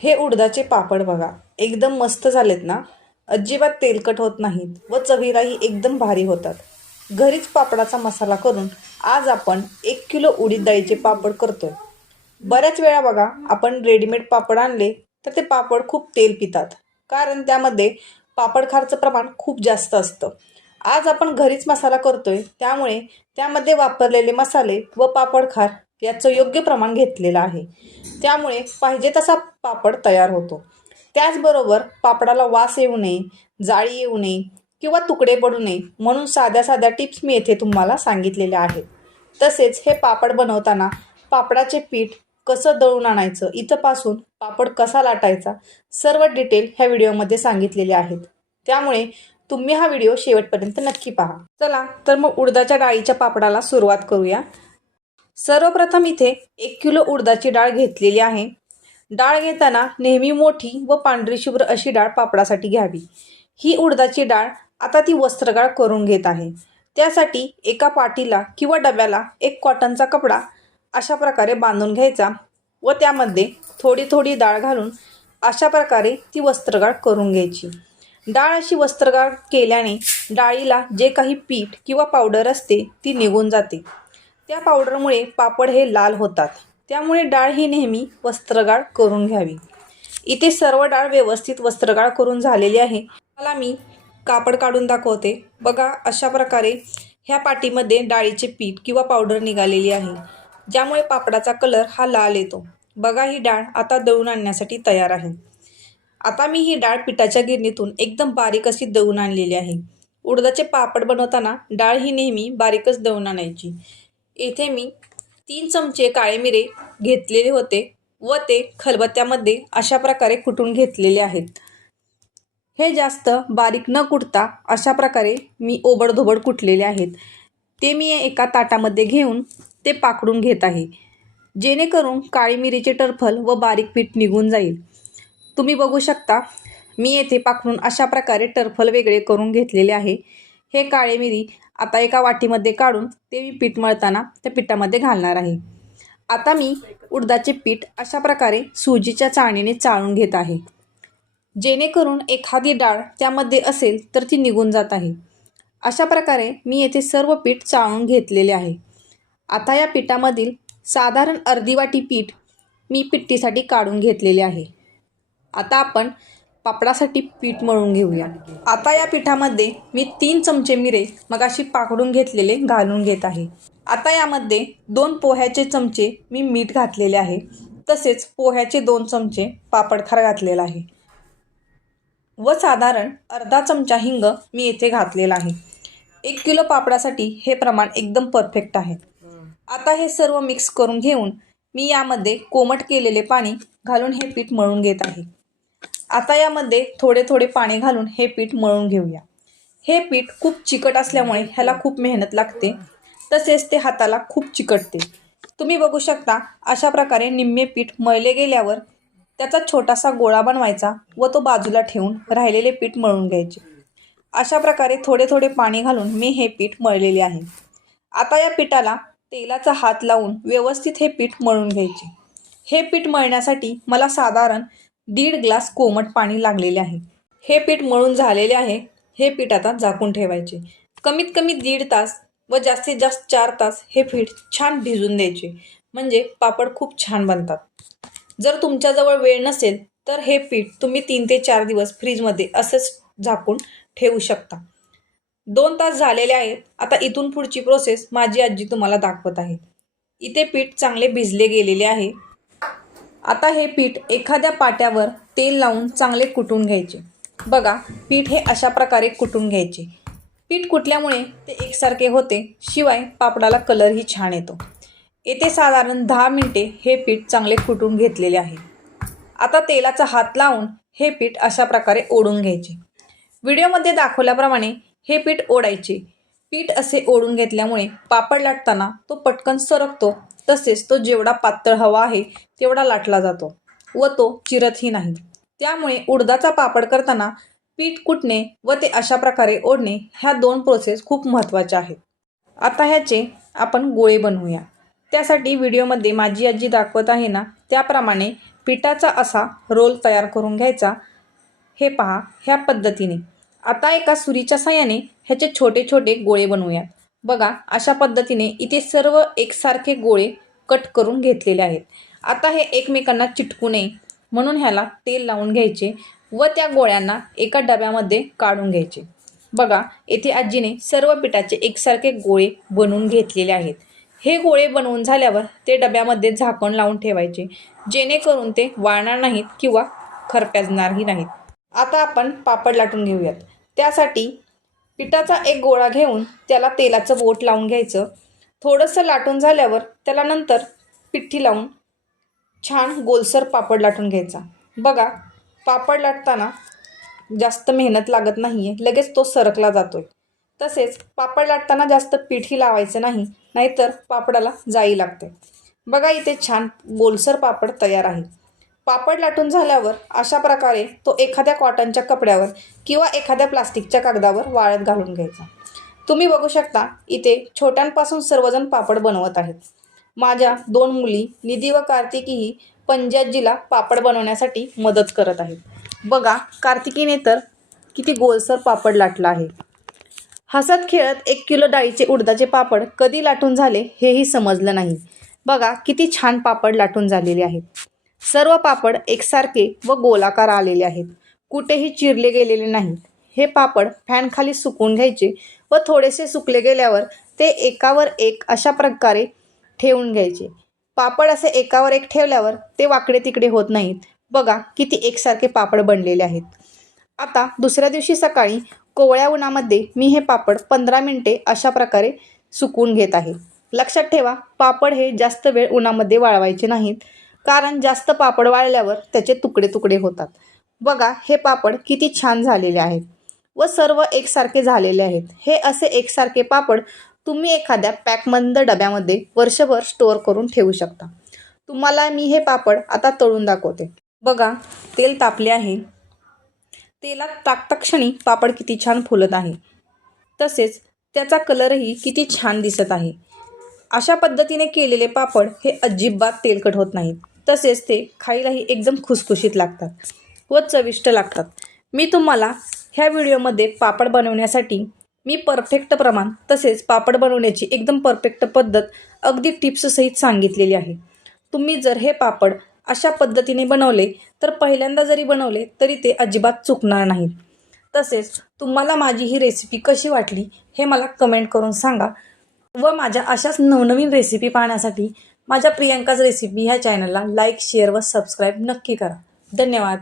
हे उडदाचे पापड बघा. एकदम मस्त झालेत ना. अजिबात तेलकट होत नाहीत व चवीलाही एकदम भारी होतात. घरीच पापडाचा मसाला करून आज आपण एक किलो उडीद डाळीचे पापड करतोय. बऱ्याच वेळा बघा आपण रेडीमेड पापड आणले तर ते पापड खूप तेल पितात. कारण त्यामध्ये पापड खारचं प्रमाण खूप जास्त असतं. आज आपण घरीच मसाला करतोय त्यामुळे त्यामध्ये वापरलेले मसाले व पापड खार याचं योग्य प्रमाण घेतलेलं आहे. त्यामुळे पाहिजे तसा पापड तयार होतो. त्याचबरोबर पापडाला वास येऊ नये जाळी येऊ नये किंवा तुकडे पडू नये म्हणून साध्या साध्या टिप्स मी येथे तुम्हाला सांगितलेल्या आहेत. तसेच हे पापड बनवताना पापडाचे पीठ कसं दळून आणायचं इथंपासून पापड कसा लाटायचा सर्व डिटेल ह्या व्हिडिओमध्ये सांगितलेले आहेत. त्यामुळे तुम्ही हा व्हिडिओ शेवटपर्यंत नक्की पहा. चला तर मग उडदाच्या डाळीच्या पापडाला सुरुवात करूया. सर्वप्रथम इथे एक किलो उडदाची डाळ घेतलेली आहे. डाळ घेताना नेहमी मोठी व पांढरी शुभ्र अशी डाळ पापडासाठी घ्यावी. ही उडदाची डाळ आता ती वस्त्रगाळ करून घेत आहे. त्यासाठी एका पाटीला किंवा डब्याला एक कॉटनचा कपडा अशा प्रकारे बांधून घ्यायचा व त्यामध्ये थोडी थोडी डाळ घालून अशा प्रकारे ती वस्त्रगाळ करून घ्यायची. डाळ अशी वस्त्रगाळ केल्याने डाळीला जे काही पीठ किंवा पावडर असते ती निघून जाते. त्या पावडरमुळे पापड हे लाल होतात. त्यामुळे डाळ ही नेहमी वस्त्रगाळ करून घ्यावी. इथे सर्व डाळ व्यवस्थित वस्त्रगाळ करून झालेली आहे. मला मी कापड काढून दाखवते. बघा अशा प्रकारे ह्या पाटीमध्ये डाळीचे पीठ किंवा पावडर निघालेली आहे. ज्यामुळे पापडाचा कलर हा लाल येतो. बघा ही डाळ आता दळून आणण्यासाठी तयार आहे. आता मी ही डाळ पिठाच्या गिरणीतून एकदम बारीक अशी दळून आणलेली आहे. उडदाचे पापड बनवताना डाळ ही नेहमी बारीकच दळून आणायची. येथे मी तीन चमचे काळे मिरे घेतलेले होते व ते खलबत्त्यामध्ये अशा प्रकारे कुटून घेतलेले आहेत. हे जास्त बारीक न कुटता अशा प्रकारे मी ओबडधोबड कुटलेले आहेत. ते मी एका ताटामध्ये घेऊन ते पाकडून घेत आहे. जेणेकरून काळी मिरीचे टरफल व बारीक पीठ निघून जाईल. तुम्ही बघू शकता मी येथे पाकडून अशा प्रकारे टरफल वेगळे करून घेतलेले आहे. हे काळे मिरी आता एका वाटीमध्ये काढून ते मी पीठ मळताना त्या पिठामध्ये घालणार आहे. आता मी उडदाचे पीठ अशा प्रकारे सुजीच्या चाळणीने चाळून घेत आहे. जेणेकरून एखादी डाळ त्यामध्ये असेल तर ती निघून जात आहे. अशा प्रकारे मी येथे सर्व पीठ चाळून घेतलेले आहे. आता या पिठामधील साधारण अर्धी वाटी पीठ मी पिट्टीसाठी काढून घेतलेले आहे. आता आपण पापडासाठी पीठ मळून घेऊया. आता या पिठामध्ये मी तीन चमचे मिरे मगाशी पाकडून घेतलेले घालून घेत आहे. आता यामध्ये दोन पोह्याचे चमचे मी मीठ घातलेले आहे. तसेच पोह्याचे दोन चमचे पापडखार घातलेला आहे. व साधारण अर्धा चमचा हिंग मी येथे घातलेला आहे. एक किलो पापडासाठी हे प्रमाण एकदम परफेक्ट आहे. आता हे सर्व मिक्स करून घेऊन मी यामध्ये कोमट केलेले पाणी घालून हे पीठ मळून घेत आहे. आता यामध्ये थोडे थोडे पाणी घालून हे पीठ मळून घेऊया. हे पीठ खूप चिकट असल्यामुळे ह्याला खूप मेहनत लागते. तसेच ते हाताला खूप चिकटते. तुम्ही बघू शकता अशा प्रकारे निम्मे पीठ मळले गेल्यावर त्याचा छोटासा गोळा बनवायचा व तो बाजूला ठेवून राहिलेले पीठ मळून घ्यायचे. अशा प्रकारे थोडे थोडे पाणी घालून मी हे पीठ मळलेले आहे. आता या पिठाला तेलाचा हात लावून व्यवस्थित हे पीठ मळून घ्यायचे. हे पीठ मळण्यासाठी मला साधारण दीड ग्लास कोमट पाणी लागलेले आहे. हे पीठ मळून झालेले आहे. हे पीठ आता झाकून ठेवायचे. कमीत कमी दीड तास व जास्तीत जास्त चार तास हे पीठ छान भिजून द्यायचे. म्हणजे पापड खूप छान बनतात. जर तुमच्याजवळ वेळ नसेल तर हे पीठ तुम्ही तीन ते चार दिवस फ्रीजमध्ये असंच झाकून ठेवू शकता. दोन तास झालेले आहेत. आता इथून पुढची प्रोसेस माझी आजी तुम्हाला दाखवत आहे. इथे पीठ चांगले भिजले गेलेले आहे. आता हे पीठ एखाद्या पाट्यावर तेल लावून चांगले कुटून घ्यायचे. बघा पीठ हे अशा प्रकारे कुटून घ्यायचे. पीठ कुटल्यामुळे ते एकसारखे होते शिवाय पापडाला कलरही छान येतो. येथे साधारण दहा मिनटे हे पीठ चांगले कुटून घेतलेले आहे. आता तेलाचा हात लावून हे पीठ अशा प्रकारे ओढून घ्यायचे. व्हिडिओमध्ये दाखवल्याप्रमाणे हे पीठ ओढायचे. पीठ असे ओढून घेतल्यामुळे पापड लाटताना तो पटकन सरकतो तसेच तो जेवढा पातळ हवा आहे तेवढा लाटला जातो व तो चिरतही नाही. त्यामुळे उडदाचा पापड करताना पीठ कुटणे व ते अशा प्रकारे ओढणे ह्या दोन प्रोसेस खूप महत्त्वाच्या आहेत. आता ह्याचे आपण गोळे बनवूया. त्यासाठी व्हिडिओमध्ये माझी आजी दाखवत आहे ना त्याप्रमाणे पिठाचा असा रोल तयार करून घ्यायचा. हे पहा ह्या पद्धतीने. आता एका सुरीच्या साह्याने ह्याचे छोटे छोटे गोळे बनवूयात. बघा अशा पद्धतीने इथे सर्व एकसारखे गोळे कट करून घेतलेले आहेत. आता हे एकमेकांना चिटकू नये म्हणून ह्याला तेल लावून घ्यायचे व त्या गोळ्यांना एका डब्यामध्ये काढून घ्यायचे. बघा येथे आजीने सर्व पिठाचे एकसारखे गोळे बनवून घेतलेले आहेत. हे गोळे बनवून झाल्यावर ते डब्यामध्ये झाकण लावून ठेवायचे जेणेकरून ते वाळणार नाहीत किंवा खरप्याजणारही नाहीत. आता आपण पापड लाटून घेऊयात. त्यासाठी पिठाचा एक गोळा घेऊन त्याला तेलाचं बोट लावून घ्यायचं. थोडंसं लाटून झाल्यावर त्याला नंतर पिठी लावून छान गोलसर पापड लाटून घ्यायचा. बघा पापड लाटताना जास्त मेहनत लागत नाही आहे लगेच तो सरकला जातोय. तसेच पापड लाटताना जास्त पिठी लावायचं नाही नाहीतर पापडाला जाई लागते. बघा इथे छान गोलसर पापड तयार आहे पापड लाटून झाल्यावर अशा प्रकारे तो एखाद्या कॉटनच्या कपड्यावर किंवा एखाद्या प्लास्टिकच्या कागदावर वाळत घालून घ्यायचा. तुम्ही बघू शकता इथे छोट्यांपासून सर्वजण पापड बनवत आहेत. माझ्या दोन मुली निधी व कार्तिकीही पंजाजीला पापड बनवण्यासाठी मदत करत आहेत. बघा कार्तिकीने तर किती गोलसर पापड लाटला आहे. हसत खेळत एक किलो डाळीचे उडदाचे पापड कधी लाटून झाले हेही समजलं नाही. बघा किती छान पापड लाटून झालेले आहेत. सर्व पापड एकसारखे व गोलाकार आलेले आहेत. कुठेही चिरले गेलेले नाहीत हे पापड फॅनखाली सुकून घ्यायचे व थोडेसे सुकले गेल्यावर ते एकावर एक अशा प्रकारे ठेवून घ्यायचे. पापड असे एकावर एक ठेवल्यावर ते वाकडे तिकडे होत नाहीत. बघा किती एकसारखे पापड बनलेले आहेत. आता दुसऱ्या दिवशी सकाळी कोवळ्या उन्हामध्ये मी हे पापड पंधरा मिनटे अशा प्रकारे सुकून घेत आहे. लक्षात ठेवा पापड हे जास्त वेळ उन्हामध्ये वाळवायचे नाहीत. कारण जास्त पापड वाळल्यावर त्याचे तुकडे तुकडे होतात. बघा हे पापड किती छान झालेले आहेत. व सर्व एकसारखे झालेले आहेत. हे असे एकसारखे पापड तुम्ही एखाद्या पॅकमंद डब्यामध्ये वर्षभर स्टोअर करून ठेवू शकता. तुम्हाला मी हे पापड आता तळून दाखवते. बघा तेल तापले आहे. तेलात ताकताक्षणी पापड किती छान फुलत आहे. तसेच त्याचा कलरही किती छान दिसत आहे. अशा पद्धतीने केलेले पापड हे अजिबात तेलकट होत नाहीत. तसेच ते खायलाही एकदम खुसखुशीत लागतात व चविष्ट लागतात. मी तुम्हाला ह्या व्हिडिओमध्ये पापड बनवण्यासाठी मी परफेक्ट प्रमाण तसेच पापड बनवण्याची एकदम परफेक्ट पद्धत अगदी टिप्ससहित सांगितलेली आहे. तुम्ही जर हे पापड अशा पद्धतीने बनवले तर पहिल्यांदा जरी बनवले तरी ते अजिबात चुकणार नाहीत. तसेच तुम्हाला माझी ही रेसिपी कशी वाटली हे मला कमेंट करून सांगा. व माझ्या अशाच नवनवीन रेसिपी पाहण्यासाठी माझ्या प्रियंकाच रेसिपी ह्या चॅनलला लाईक शेअर व सबस्क्राईब नक्की करा. धन्यवाद.